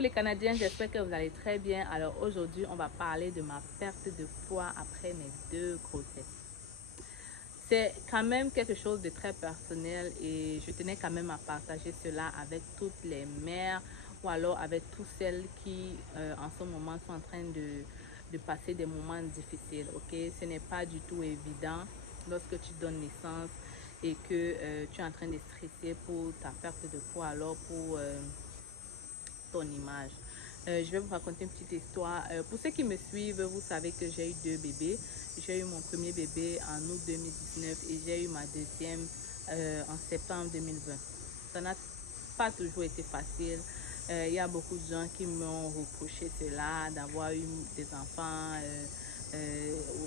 les Canadiens, j'espère que vous allez très bien. Alors aujourd'hui, on va parler de ma perte de poids après mes 2 grossesses. C'est quand même quelque chose de très personnel et je tenais quand même à partager cela avec toutes les mères ou alors avec toutes celles qui en ce moment sont en train de passer des moments difficiles. Ok, ce n'est pas du tout évident lorsque tu donnes naissance et que tu es en train de stresser pour ta perte de poids, alors pour ton image. Je vais vous raconter une petite histoire. Pour ceux qui me suivent, vous savez que j'ai eu 2 bébés. J'ai eu mon premier bébé en août 2019 et j'ai eu ma deuxième en septembre 2020. Ça n'a pas toujours été facile. Il y a beaucoup de gens qui m'ont reproché cela, d'avoir eu des enfants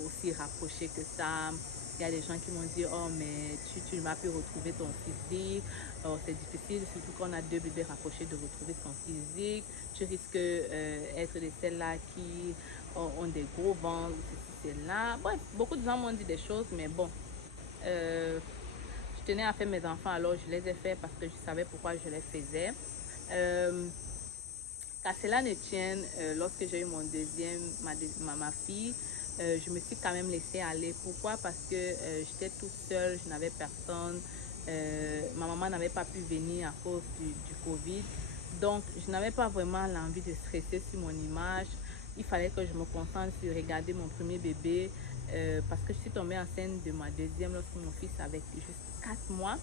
aussi rapprochés que ça. Il y a des gens qui m'ont dit, oh mais tu ne vas plus retrouver ton physique, oh, c'est difficile, surtout quand on a 2 bébés rapprochés, de retrouver son physique. Tu risques d'être de celles-là qui ont des gros ventres, ceci, cela. Bref, beaucoup de gens m'ont dit des choses, mais bon, je tenais à faire mes enfants, alors je les ai fait parce que je savais pourquoi je les faisais. Qu'à cela ne tienne, lorsque j'ai eu mon deuxième, ma fille, je me suis quand même laissée aller. Pourquoi? Parce que j'étais toute seule, je n'avais personne. Ma maman n'avait pas pu venir à cause du Covid. Donc, je n'avais pas vraiment l'envie de stresser sur mon image. Il fallait que je me concentre sur regarder mon premier bébé parce que je suis tombée enceinte de ma deuxième lorsque mon fils avait juste 4 mois.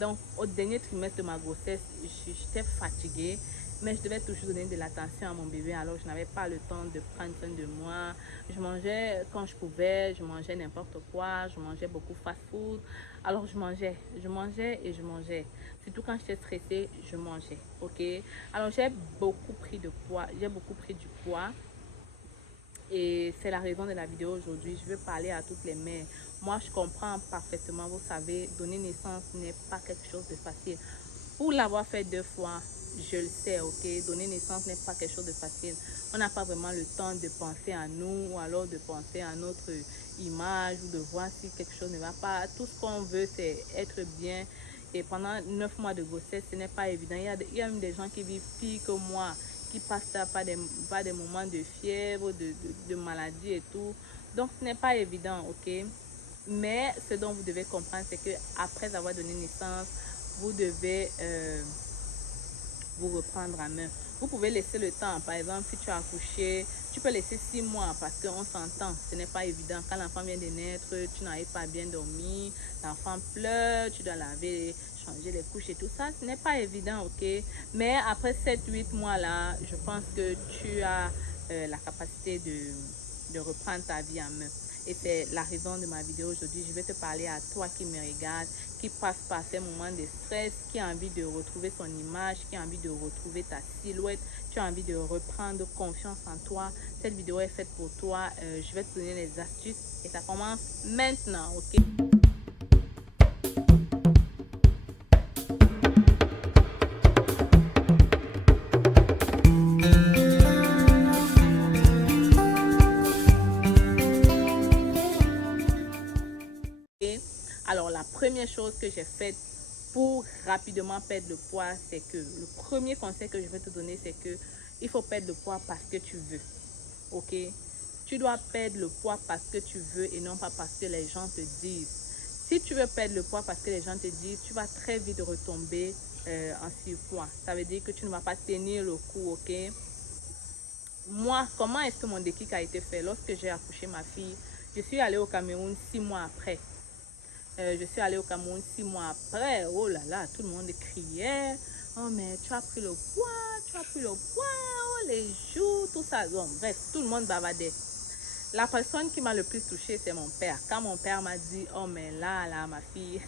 Donc, au dernier trimestre de ma grossesse, j'étais fatiguée, mais je devais toujours donner de l'attention à mon bébé. Alors, je n'avais pas le temps de prendre soin de moi. Je mangeais quand je pouvais, je mangeais n'importe quoi, je mangeais beaucoup fast-food. Alors, je mangeais et je mangeais. Surtout quand j'étais stressée, je mangeais, ok? Alors, j'ai beaucoup pris de poids, j'ai beaucoup pris du poids. Et c'est la raison de la vidéo aujourd'hui. Je veux parler à toutes les mères. Moi, je comprends parfaitement. Vous savez, donner naissance n'est pas quelque chose de facile. Pour l'avoir fait 2 fois, je le sais, ok? Donner naissance n'est pas quelque chose de facile. On n'a pas vraiment le temps de penser à nous ou alors de penser à notre image ou de voir si quelque chose ne va pas. Tout ce qu'on veut, c'est être bien. Et pendant 9 mois de grossesse, ce n'est pas évident. Il y a même des gens qui vivent pire que moi, qui passent par des moments de fièvre, de maladie et tout. Donc, ce n'est pas évident, ok? Mais ce dont vous devez comprendre, c'est que après avoir donné naissance, vous devez vous reprendre en main. Vous pouvez laisser le temps. Par exemple, si tu as accouché, tu peux laisser 6 mois parce qu'on s'entend. Ce n'est pas évident. Quand l'enfant vient de naître, tu n'arrives pas à bien dormir, l'enfant pleure, tu dois laver, changer les couches et tout ça. Ce n'est pas évident, ok? Mais après 7-8 mois là, je pense que tu as la capacité de reprendre ta vie en main. Et c'est la raison de ma vidéo aujourd'hui. Je vais te parler à toi qui me regarde, qui passe par ces moments de stress, qui a envie de retrouver son image, qui a envie de retrouver ta silhouette, tu as envie de reprendre confiance en toi. Cette vidéo est faite pour toi. Je vais te donner les astuces et ça commence maintenant, ok? Alors, la première chose que j'ai faite pour rapidement perdre le poids, c'est que le premier conseil que je vais te donner, c'est que il faut perdre le poids parce que tu veux, ok? Tu dois perdre le poids parce que tu veux et non pas parce que les gens te disent. Si tu veux perdre le poids parce que les gens te disent, tu vas très vite retomber en surpoids. Ça veut dire que tu ne vas pas tenir le coup, ok? Moi, comment est-ce que mon déclic a été fait? Lorsque j'ai accouché ma fille, je suis allée au Cameroun 6 mois après. Je suis allée au Cameroun 6 mois après. Oh là là, tout le monde criait. Oh, mais tu as pris le poids, tu as pris le poids, oh, les joues, tout ça. Bon, bref, tout le monde bavardait. La personne qui m'a le plus touchée, c'est mon père. Quand mon père m'a dit, oh, mais là, ma fille,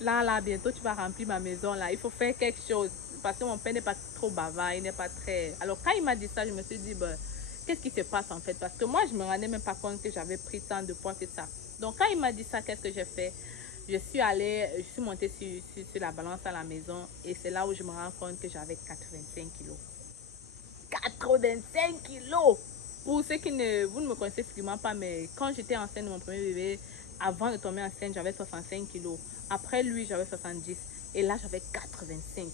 là, bientôt tu vas remplir ma maison, là, il faut faire quelque chose. Parce que mon père n'est pas trop bavard, il n'est pas très... Alors, quand il m'a dit ça, je me suis dit, ben, qu'est-ce qui se passe en fait? Parce que moi, je ne me rendais même pas compte que j'avais pris tant de poids que ça. Donc, quand il m'a dit ça, qu'est-ce que j'ai fait? Je suis montée sur la balance à la maison et c'est là où je me rends compte que j'avais 85 kilos. 85 kilos! Pour ceux qui vous ne me connaissez sûrement pas, mais quand j'étais enceinte de mon premier bébé, avant de tomber enceinte, j'avais 65 kilos. Après lui, j'avais 70. Et là, j'avais 85.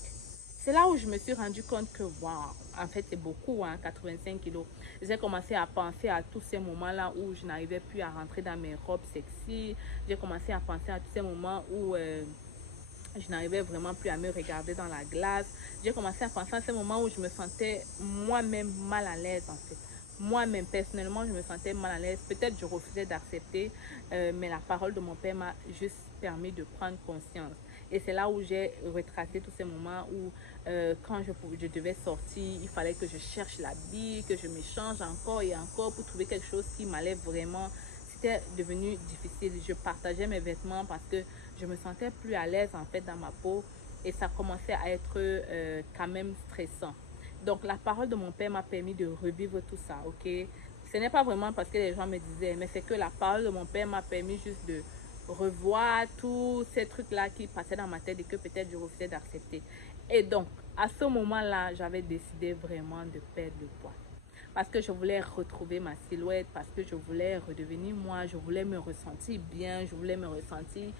C'est là où je me suis rendu compte que, waouh, en fait, c'est beaucoup, hein, 85 kilos. J'ai commencé à penser à tous ces moments-là où je n'arrivais plus à rentrer dans mes robes sexy. J'ai commencé à penser à tous ces moments où je n'arrivais vraiment plus à me regarder dans la glace. J'ai commencé à penser à ces moments où je me sentais moi-même mal à l'aise, en fait. Moi-même, personnellement, je me sentais mal à l'aise. Peut-être je refusais d'accepter, mais la parole de mon père m'a juste permis de prendre conscience. Et c'est là où j'ai retracé tous ces moments où, quand je devais sortir, il fallait que je cherche l'habit, que je me change encore et encore pour trouver quelque chose qui m'allait vraiment. C'était devenu difficile. Je partageais mes vêtements parce que je me sentais plus à l'aise en fait dans ma peau et ça commençait à être quand même stressant. Donc la parole de mon père m'a permis de revivre tout ça, ok? Ce n'est pas vraiment parce que les gens me disaient, mais c'est que la parole de mon père m'a permis juste de revoir tous ces trucs-là qui passaient dans ma tête et que peut-être je refusais d'accepter. Et donc, à ce moment-là, j'avais décidé vraiment de perdre le poids parce que je voulais retrouver ma silhouette, parce que je voulais redevenir moi, je voulais me ressentir bien, je voulais me ressentir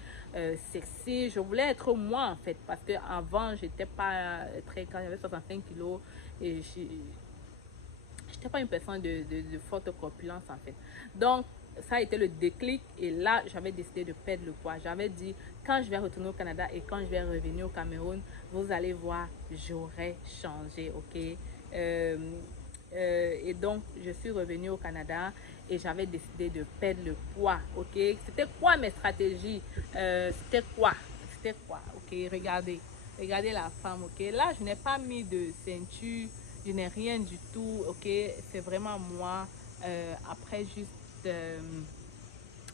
sexy, je voulais être moi en fait, parce qu'avant, j'étais pas très, quand j'avais 65 kilos, et j'étais pas une personne de forte corpulence en fait. Donc, ça a été le déclic et là, j'avais décidé de perdre le poids. J'avais dit, quand je vais retourner au Canada et quand je vais revenir au Cameroun, vous allez voir, j'aurai changé, ok? Euh, et donc, je suis revenue au Canada et j'avais décidé de perdre le poids, ok? C'était quoi mes stratégies? C'était quoi? C'était quoi? Ok, regardez. Regardez la femme, ok? Là, je n'ai pas mis de ceinture, je n'ai rien du tout, ok? C'est vraiment moi, après juste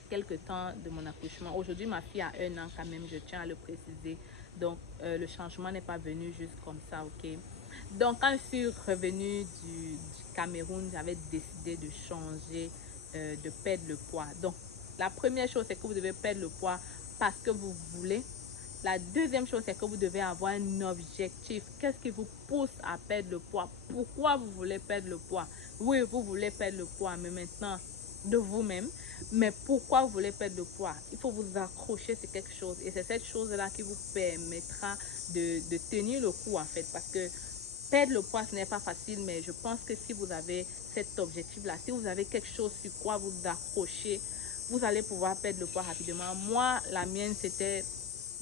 quelques temps de mon accouchement. Aujourd'hui, ma fille a 1 an quand même, je tiens à le préciser. Donc, le changement n'est pas venu juste comme ça, ok? Donc, quand je suis revenue du Cameroun, j'avais décidé de changer, de perdre le poids. Donc, la première chose, c'est que vous devez perdre le poids parce que vous voulez. La deuxième chose, c'est que vous devez avoir un objectif. Qu'est-ce qui vous pousse à perdre le poids? Pourquoi vous voulez perdre le poids? Oui, vous voulez perdre le poids, mais maintenant, de vous-même. Mais pourquoi vous voulez perdre le poids? Il faut vous accrocher sur quelque chose. Et c'est cette chose-là qui vous permettra de tenir le coup, en fait. Parce que perdre le poids, ce n'est pas facile, mais je pense que si vous avez cet objectif-là, si vous avez quelque chose sur quoi vous accrochez, vous allez pouvoir perdre le poids rapidement. Moi, la mienne, c'était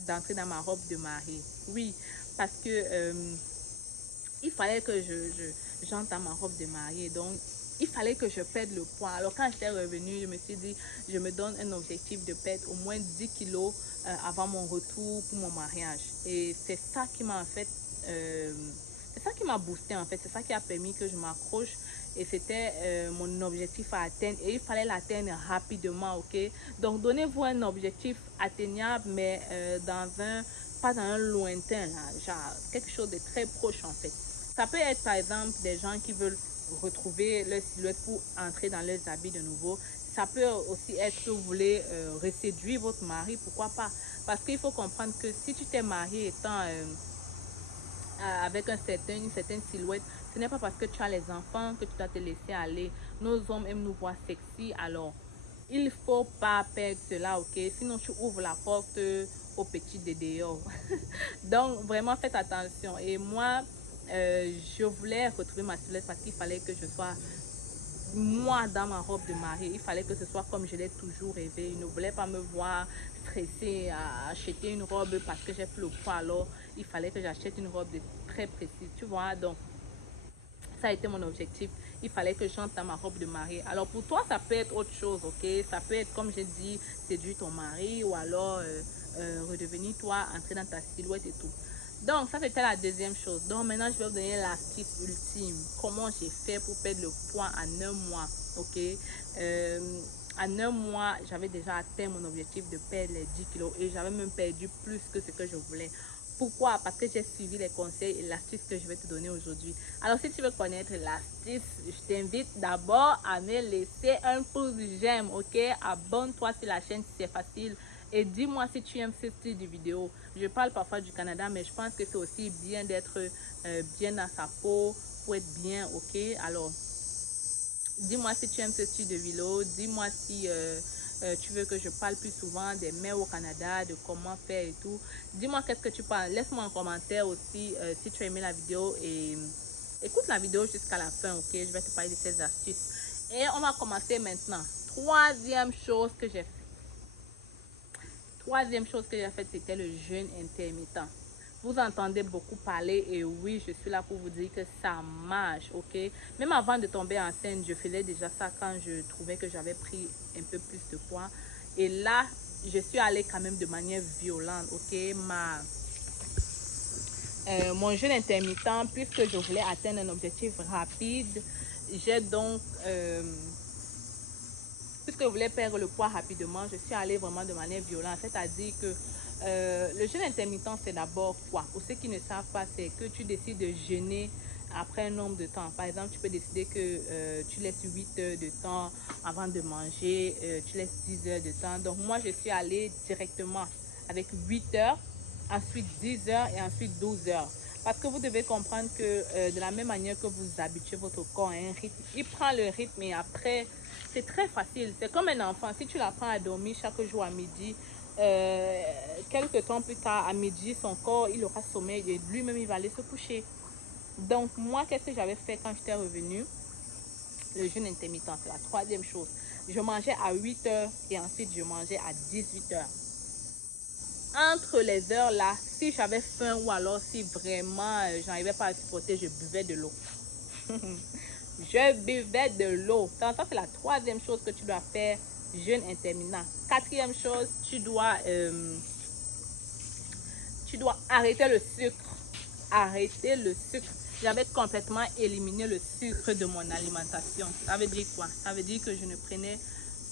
d'entrer dans ma robe de mariée. Oui, parce que il fallait que j'entre dans ma robe de mariée. Donc, il fallait que je perde le poids. Alors, quand j'étais revenue, je me suis dit, je me donne un objectif de perdre au moins 10 kilos avant mon retour pour mon mariage. Et c'est ça qui m'a en fait... c'est ça qui m'a boosté en fait, c'est ça qui a permis que je m'accroche et c'était mon objectif à atteindre et il fallait l'atteindre rapidement, ok? Donc donnez-vous un objectif atteignable mais pas dans un lointain là, genre quelque chose de très proche en fait. Ça peut être par exemple des gens qui veulent retrouver leur silhouette pour entrer dans leurs habits de nouveau. Ça peut aussi être que vous voulez reséduire votre mari, pourquoi pas? Parce qu'il faut comprendre que si tu t'es marié étant avec une certaine silhouette, ce n'est pas parce que tu as les enfants que tu dois te laisser aller. Nos hommes aiment nous voir sexy, alors il ne faut pas perdre cela, ok? Sinon tu ouvres la porte aux petits de dehors. Donc vraiment faites attention. Et moi, je voulais retrouver ma silhouette parce qu'il fallait que je sois moi dans ma robe de mariée. Il fallait que ce soit comme je l'ai toujours rêvé. Il ne voulait pas me voir stressée à acheter une robe parce que j'ai plus le poids. Alors il fallait que j'achète une robe très précise, tu vois. Donc ça a été mon objectif. Il fallait que j'entre dans ma robe de mariée. Alors pour toi, ça peut être autre chose, ok? Ça peut être, comme j'ai dit, séduire ton mari ou alors redevenir toi, entrer dans ta silhouette et tout. Donc ça c'était la deuxième chose. Donc maintenant je vais vous donner l'astuce ultime. Comment j'ai fait pour perdre le poids en 1 mois, ok? En 1 mois, j'avais déjà atteint mon objectif de perdre les 10 kilos et j'avais même perdu plus que ce que je voulais. Pourquoi? Parce que j'ai suivi les conseils et l'astuce que je vais te donner aujourd'hui. Alors, si tu veux connaître l'astuce, je t'invite d'abord à me laisser un pouce j'aime, ok? Abonne-toi sur la chaîne si c'est facile. Et dis-moi si tu aimes ce style de vidéo. Je parle parfois du Canada, mais je pense que c'est aussi bien d'être bien dans sa peau pour être bien, ok? Alors, dis-moi si tu aimes ce style de vidéo. Dis-moi si tu veux que je parle plus souvent des mets au Canada, de comment faire et tout. Dis-moi qu'est-ce que tu penses. Laisse-moi un commentaire aussi si tu as aimé la vidéo et écoute la vidéo jusqu'à la fin, ok? Je vais te parler de ces astuces. Et on va commencer maintenant. Troisième chose que j'ai fait. Troisième chose que j'ai faite, c'était le jeûne intermittent. Vous entendez beaucoup parler et oui, je suis là pour vous dire que ça marche, ok? Même avant de tomber enceinte, je faisais déjà ça quand je trouvais que j'avais pris un peu plus de poids. Et là, je suis allée quand même de manière violente, ok? Mon jeûne intermittent, puisque je voulais atteindre un objectif rapide, j'ai donc... puisque je voulais perdre le poids rapidement, je suis allée vraiment de manière violente. C'est-à-dire que le jeûne intermittent, c'est d'abord quoi? Pour ceux qui ne savent pas, c'est que tu décides de jeûner après un nombre de temps. Par exemple, tu peux décider que tu laisses 8 heures de temps avant de manger, tu laisses 10 heures de temps. Donc moi, je suis allée directement avec 8 heures, ensuite 10 heures et ensuite 12 heures. Parce que vous devez comprendre que de la même manière que vous habituez votre corps à un rythme, il prend le rythme et après, c'est très facile. C'est comme un enfant. Si tu l'apprends à dormir chaque jour à midi, quelques temps plus tard, à midi, son corps, il aura sommeil et lui-même, il va aller se coucher. Donc, moi, qu'est-ce que j'avais fait quand j'étais revenue? Le jeûne intermittent, c'est la troisième chose. Je mangeais à 8 heures et ensuite, je mangeais à 18 heures. Entre les heures là, si j'avais faim ou alors si vraiment j'arrivais pas à supporter, je buvais de l'eau. Je buvais de l'eau. Ça, c'est la troisième chose que tu dois faire, jeûne intermittent. Quatrième chose, tu dois arrêter le sucre. Arrêter le sucre. J'avais complètement éliminé le sucre de mon alimentation. Ça veut dire quoi? Ça veut dire que je ne prenais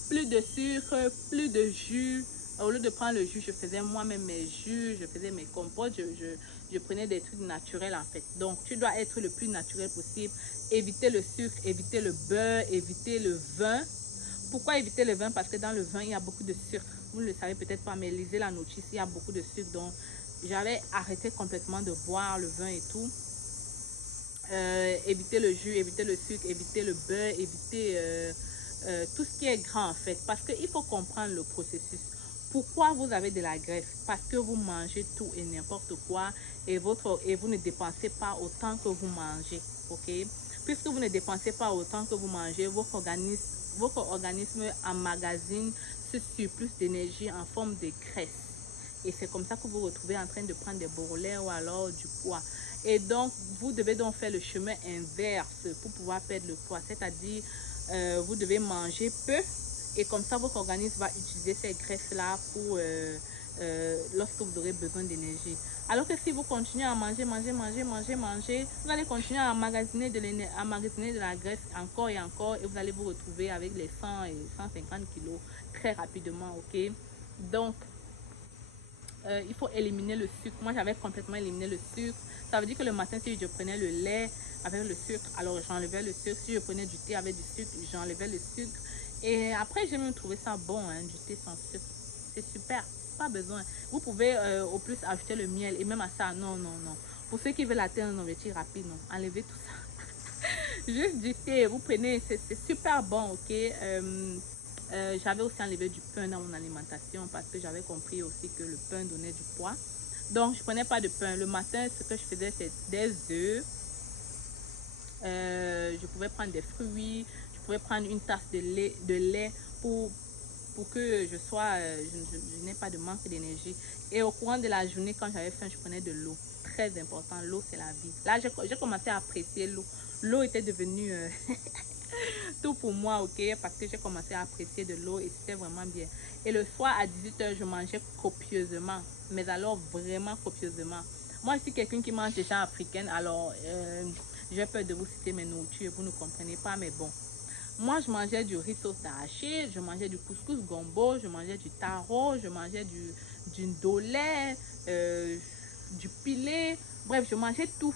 plus de sucre, plus de jus. Au lieu de prendre le jus, je faisais moi-même mes jus, je faisais mes compotes, je prenais des trucs naturels en fait. Donc, tu dois être le plus naturel possible. Éviter le sucre, éviter le beurre, éviter le vin. Pourquoi éviter le vin? Parce que dans le vin, il y a beaucoup de sucre. Vous ne le savez peut-être pas, mais lisez la notice, il y a beaucoup de sucre. Donc, j'avais arrêté complètement de boire le vin et tout. Éviter le jus, éviter le sucre, éviter le beurre, éviter tout ce qui est gras en fait. Parce qu'il faut comprendre le processus. Pourquoi vous avez de la graisse? Parce que vous mangez tout et n'importe quoi et vous ne dépensez pas autant que vous mangez. Ok? Puisque vous ne dépensez pas autant que vous mangez, votre organisme emmagasine ce surplus d'énergie en forme de graisse. Et c'est comme ça que vous vous retrouvez en train de prendre des bourrelets ou alors du poids. Et donc, vous devez donc faire le chemin inverse pour pouvoir perdre le poids. C'est-à-dire, vous devez manger peu et comme ça, votre organisme va utiliser ces graisses-là pour lorsque vous aurez besoin d'énergie. Alors que si vous continuez à manger, vous allez continuer à emmagasiner de la graisse encore et encore et vous allez vous retrouver avec les 100 et 150 kilos très rapidement, ok? Donc, il faut éliminer le sucre. Moi, j'avais complètement éliminé le sucre. Ça veut dire que le matin, si je prenais le lait avec le sucre, alors j'enlevais le sucre. Si je prenais du thé avec du sucre, j'enlevais le sucre. Et après, j'ai même trouvé ça bon, hein, du thé sans sucre. C'est super, pas besoin. Vous pouvez au plus ajouter le miel et même à ça, non, non, non. Pour ceux qui veulent atteindre un objectif rapide, non, enlevez tout ça. Juste du thé, vous prenez, c'est super bon, ok? J'avais aussi enlevé du pain dans mon alimentation parce que j'avais compris aussi que le pain donnait du poids. Donc, je ne prenais pas de pain. Le matin, ce que je faisais, c'est des œufs. Je pouvais prendre des fruits. Je pouvais prendre une tasse de lait pour que je n'ai pas de manque d'énergie. Et au courant de la journée, quand j'avais faim, je prenais de l'eau. Très important, l'eau, c'est la vie. Là, j'ai commencé à apprécier l'eau. L'eau était devenue... tout pour moi, ok, parce que j'ai commencé à apprécier de l'eau et c'était vraiment bien. Et le soir à 18 h, je mangeais copieusement, mais alors vraiment copieusement. Moi, je suis quelqu'un qui mange déjà africaine, alors j'ai peur de vous citer mes nourritures, vous ne comprenez pas, mais bon. Moi, je mangeais du riz sauce d'arachide, je mangeais du couscous gombo, je mangeais du taro, je mangeais du ndolé, du pilé. Bref, je mangeais tout.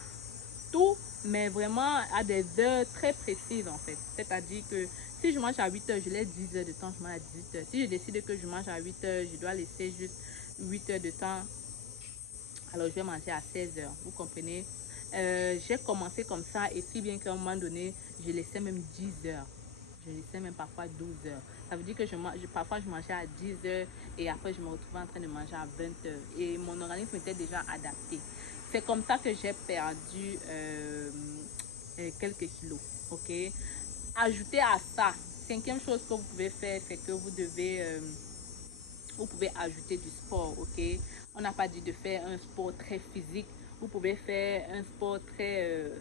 Tout, mais vraiment à des heures très précises en fait. C'est-à-dire que si je mange à 8 h, je laisse 10 heures de temps, je mange à 18 h. Si je décide que je mange à 8 h, je dois laisser juste 8 heures de temps. Alors je vais manger à 16 h. Vous comprenez? J'ai commencé comme ça et si bien qu'à un moment donné, je laissais même 10 heures. Je laissais même parfois 12 heures. Ça veut dire que parfois je mangeais à 10 heures et après je me retrouvais en train de manger à 20 heures. Et mon organisme était déjà adapté. C'est comme ça que j'ai perdu quelques kilos. Ok. Ajoutez à ça, cinquième chose que vous pouvez faire, c'est que vous pouvez ajouter du sport. Ok. On n'a pas dit de faire un sport très physique. Vous pouvez faire un sport très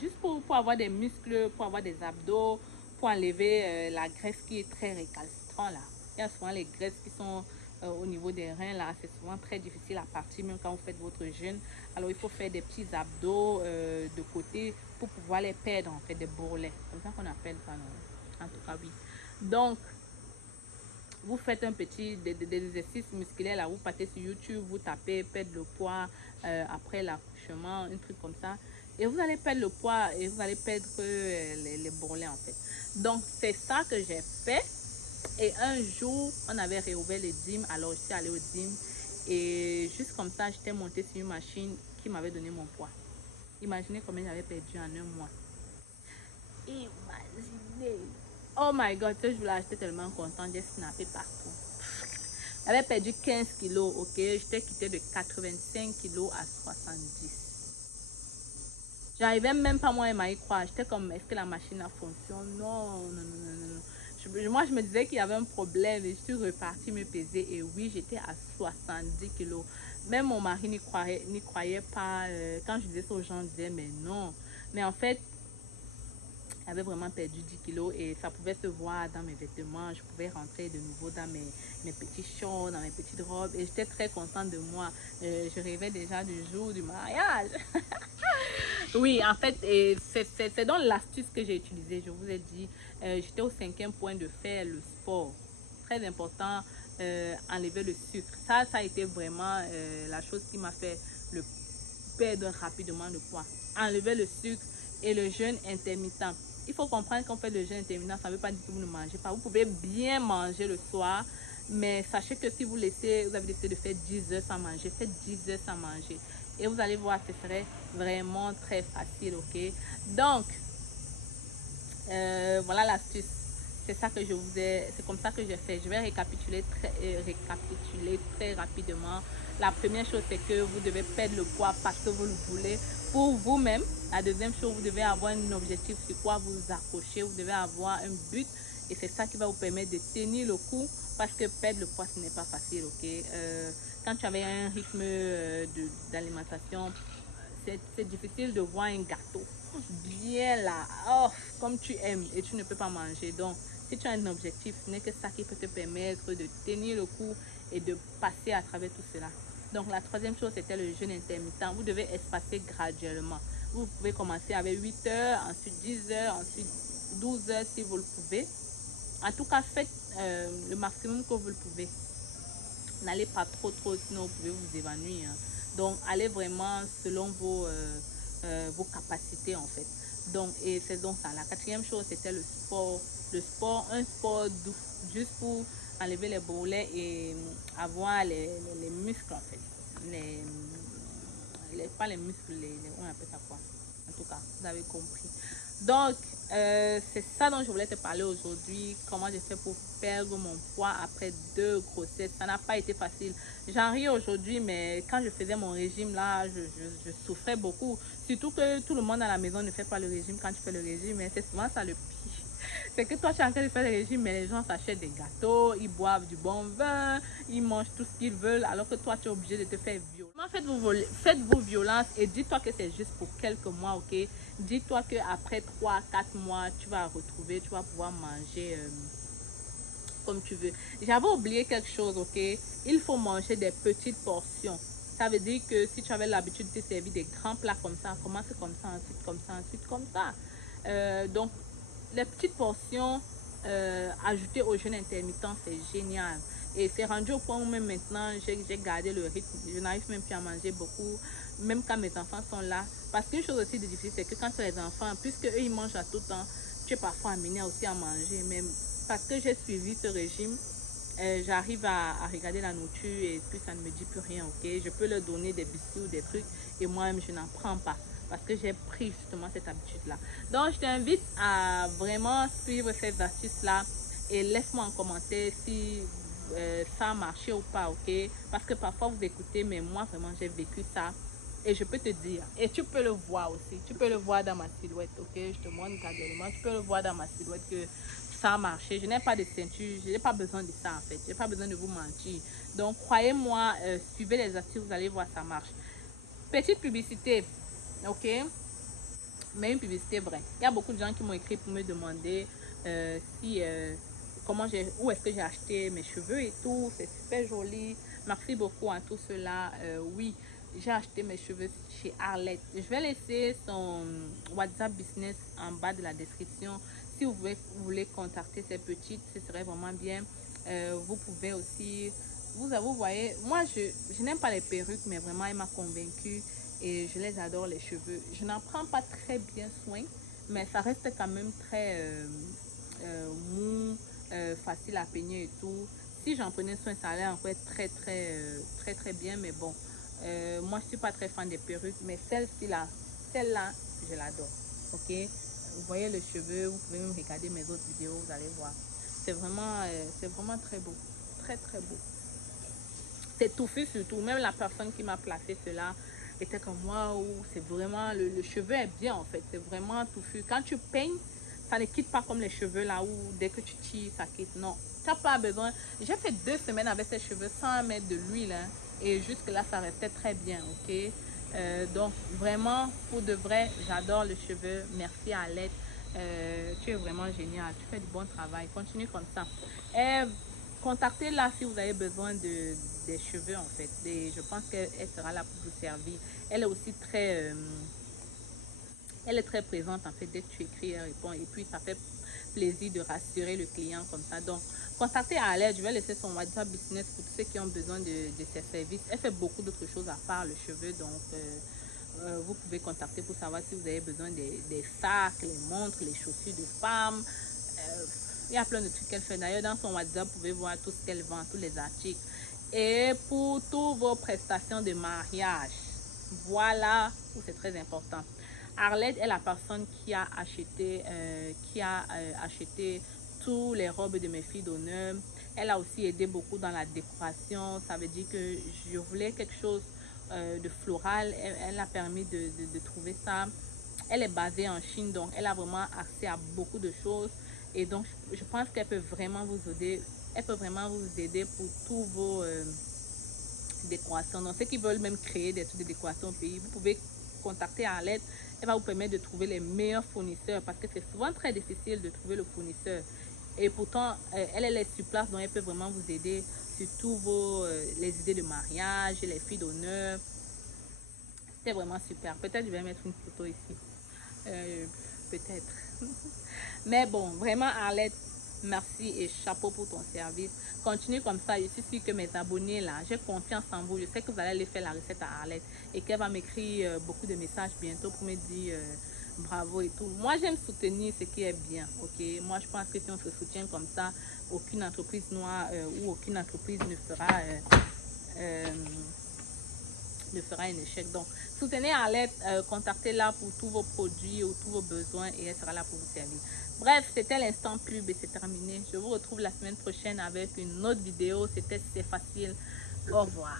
juste pour avoir des muscles, pour avoir des abdos, pour enlever la graisse qui est très récalcitrante là. Il y a souvent les graisses qui sont au niveau des reins là, c'est souvent très difficile à partir même quand vous faites votre jeûne. Alors il faut faire des petits abdos de côté pour pouvoir les perdre en fait, des bourrelets. C'est comme ça qu'on appelle ça, non? En tout cas oui. Donc vous faites un petit des exercices musculaires là, vous partez sur YouTube, vous tapez perdre le poids après l'accouchement, un truc comme ça. Et vous allez perdre le poids et vous allez perdre les bourrelets en fait. Donc c'est ça que j'ai fait. Et un jour, on avait réouvert les dîmes, alors je suis allée aux dîmes. Et juste comme ça, j'étais montée sur une machine qui m'avait donné mon poids. Imaginez combien j'avais perdu en un mois. Imaginez. Oh my god, ce jour-là, j'étais tellement contente, j'ai snappé partout. J'avais perdu 15 kilos, ok. J'étais quittée de 85 kilos à 70. J'arrivais même pas moi à y croire. J'étais comme, est-ce que la machine a fonctionné? Non, non, non, non, non. Moi, je me disais qu'il y avait un problème et je suis repartie me peser. Et oui, j'étais à 70 kilos. Même mon mari n'y croyait pas. Quand je disais ça aux gens, ils disaient, mais non. Mais en fait, j'avais vraiment perdu 10 kilos et ça pouvait se voir dans mes vêtements. Je pouvais rentrer de nouveau dans mes petits shorts, dans mes petites robes. Et j'étais très contente de moi. Je rêvais déjà du jour du mariage. Oui, en fait, c'est donc l'astuce que j'ai utilisée. Je vous ai dit, j'étais au 5e point de faire le sport. Très important, enlever le sucre. Ça a été vraiment la chose qui m'a fait perdre rapidement le poids. Enlever le sucre et le jeûne intermittent. Il faut comprendre qu'on fait le jeûne intermittent, ça ne veut pas dire que vous ne mangez pas. Vous pouvez bien manger le soir, mais sachez que si vous avez décidé de faire 10 heures sans manger, faites 10 heures sans manger. Et vous allez voir, ce serait vraiment très facile, ok? Donc, voilà l'astuce. C'est comme ça que j'ai fait. Je vais récapituler très rapidement. La première chose, c'est que vous devez perdre le poids parce que vous le voulez pour vous-même. La deuxième chose, vous devez avoir un objectif sur quoi vous accrochez. Vous devez avoir un but et c'est ça qui va vous permettre de tenir le coup parce que perdre le poids, ce n'est pas facile, ok? Quand tu avais un rythme d'alimentation, c'est difficile de voir un gâteau bien là, oh, comme tu aimes et tu ne peux pas manger. Donc, si tu as un objectif, ce n'est que ça qui peut te permettre de tenir le coup et de passer à travers tout cela. Donc, la troisième chose, c'était le jeûne intermittent. Vous devez espacer graduellement. Vous pouvez commencer avec 8 heures, ensuite 10 heures, ensuite 12 heures si vous le pouvez. En tout cas, faites le maximum que vous le pouvez. N'allez pas trop, sinon vous pouvez vous évanouir. Hein. Donc, allez vraiment selon vos capacités en fait. Donc, et c'est donc ça. La quatrième chose, c'était le sport. Le sport, un sport juste pour enlever les bourrelets et avoir les muscles en fait. Pas les muscles, on appelle ça quoi? En tout cas, vous avez compris. Donc, c'est ça dont je voulais te parler aujourd'hui. Comment j'ai fait pour perdre mon poids après 2 grossesses. Ça n'a pas été facile. J'en ris aujourd'hui, mais quand je faisais mon régime, là, je souffrais beaucoup. Surtout que tout le monde à la maison ne fait pas le régime quand tu fais le régime. Mais c'est souvent ça le pire. C'est que toi, tu es en train de faire le régime, mais les gens s'achètent des gâteaux, ils boivent du bon vin, ils mangent tout ce qu'ils veulent, alors que toi, tu es obligé de te faire violer. Faites vos violences et dis-toi que c'est juste pour quelques mois, ok? Dis-toi qu'après 3-4 mois, tu vas retrouver, tu vas pouvoir manger comme tu veux. J'avais oublié quelque chose, ok? Il faut manger des petites portions. Ça veut dire que si tu avais l'habitude de te servir des grands plats comme ça, commence comme ça, ensuite comme ça, ensuite comme ça. Donc, les petites portions ajoutées au jeûne intermittent, c'est génial. Et c'est rendu au point où même maintenant, j'ai gardé le rythme. Je n'arrive même plus à manger beaucoup, même quand mes enfants sont là. Parce qu'une chose aussi de difficile, c'est que quand tu as les enfants, puisque eux, ils mangent à tout temps, tu es parfois amené aussi à manger. Même parce que j'ai suivi ce régime, j'arrive à regarder la nourriture et puis ça ne me dit plus rien, ok? Je peux leur donner des biscuits ou des trucs et moi-même, je n'en prends pas. parce que j'ai pris justement cette habitude-là. Donc, je t'invite à vraiment suivre ces astuces-là et laisse-moi en commentaire si ça a marché ou pas, ok? Parce que parfois vous écoutez, mais moi vraiment j'ai vécu ça et je peux te dire, et tu peux le voir aussi, tu peux le voir dans ma silhouette, ok? Je te montre graduellement, tu peux le voir dans ma silhouette que ça a marché. Je n'ai pas de ceinture, je n'ai pas besoin de ça en fait, je n'ai pas besoin de vous mentir. Donc croyez-moi, suivez les astuces, vous allez voir, ça marche. Petite publicité, ok? Mais une publicité vraie. Il y a beaucoup de gens qui m'ont écrit pour me demander si où est-ce que j'ai acheté mes cheveux et tout. C'est super joli. Merci beaucoup à tous ceux-là. Oui, j'ai acheté mes cheveux chez Arlette. Je vais laisser son WhatsApp business en bas de la description. Si vous voulez contacter ces petites, ce serait vraiment bien. Vous pouvez aussi, vous voyez, moi je n'aime pas les perruques, mais vraiment elle m'a convaincue et je les adore les cheveux. Je n'en prends pas très bien soin, mais ça reste quand même très mou, facile à peigner et tout. Si j'en prenais soin, ça allait encore être très bien, mais bon, moi je suis pas très fan des perruques, mais celle-là, je l'adore. Ok, vous voyez le cheveu, vous pouvez même regarder mes autres vidéos, vous allez voir. C'est vraiment très beau, très beau. C'est touffu surtout, même la personne qui m'a placé cela était comme waouh, c'est vraiment, le cheveu est bien en fait, c'est vraiment touffu. Quand tu peignes, ça ne quitte pas comme les cheveux là où dès que tu tires, ça quitte. Non, tu n'as pas besoin. J'ai fait 2 semaines avec ces cheveux sans mettre de l'huile hein, et jusque là, ça restait très bien, ok? Donc vraiment, pour de vrai, j'adore le cheveu. Merci Alette. Tu es vraiment génial, tu fais du bon travail, continue comme ça. Et contactez-la si vous avez besoin des cheveux en fait. Je pense qu'elle sera là pour vous servir. Elle est aussi elle est très présente en fait. Dès que tu écris, elle répond et puis ça fait plaisir de rassurer le client comme ça. Donc contactez Alette, je vais laisser son WhatsApp business pour tous ceux qui ont besoin de ses services. Elle fait beaucoup d'autres choses à part le cheveu, donc vous pouvez contacter pour savoir si vous avez besoin des sacs, les montres, les chaussures de femmes. Il y a plein de trucs qu'elle fait. D'ailleurs, dans son WhatsApp, vous pouvez voir tout ce qu'elle vend, tous les articles. Et pour toutes vos prestations de mariage, voilà où c'est très important. Arlette est la personne qui a acheté toutes les robes de mes filles d'honneur. Elle a aussi aidé beaucoup dans la décoration. Ça veut dire que je voulais quelque chose de floral. Elle a permis de trouver ça. Elle est basée en Chine, donc elle a vraiment accès à beaucoup de choses. Et donc, je pense qu'elle peut vraiment vous aider. Elle peut vraiment vous aider pour tous vos décorations. Donc, ceux qui veulent même créer des trucs de décoration au pays, vous pouvez contacter Arlette. Elle va vous permettre de trouver les meilleurs fournisseurs parce que c'est souvent très difficile de trouver le fournisseur. Et pourtant, elle est sur place, donc elle peut vraiment vous aider sur tous les idées de mariage, les filles d'honneur. C'était vraiment super. Peut-être je vais mettre une photo ici. Peut-être. Mais bon, vraiment Arlette, merci et chapeau pour ton service. Continue comme ça. Je suis sûre que mes abonnés là, j'ai confiance en vous. Je sais que vous allez aller faire la recette à Arlette et qu'elle va m'écrire beaucoup de messages bientôt pour me dire bravo et tout. Moi, j'aime soutenir ce qui est bien, ok? Moi, je pense que si on se soutient comme ça, aucune entreprise noire ou aucune entreprise ne fera un échec. Donc, soutenez Arlette, contactez-la pour tous vos produits ou tous vos besoins et elle sera là pour vous servir. Bref, c'était l'instant pub et c'est terminé. Je vous retrouve la semaine prochaine avec une autre vidéo. C'est facile. Au revoir.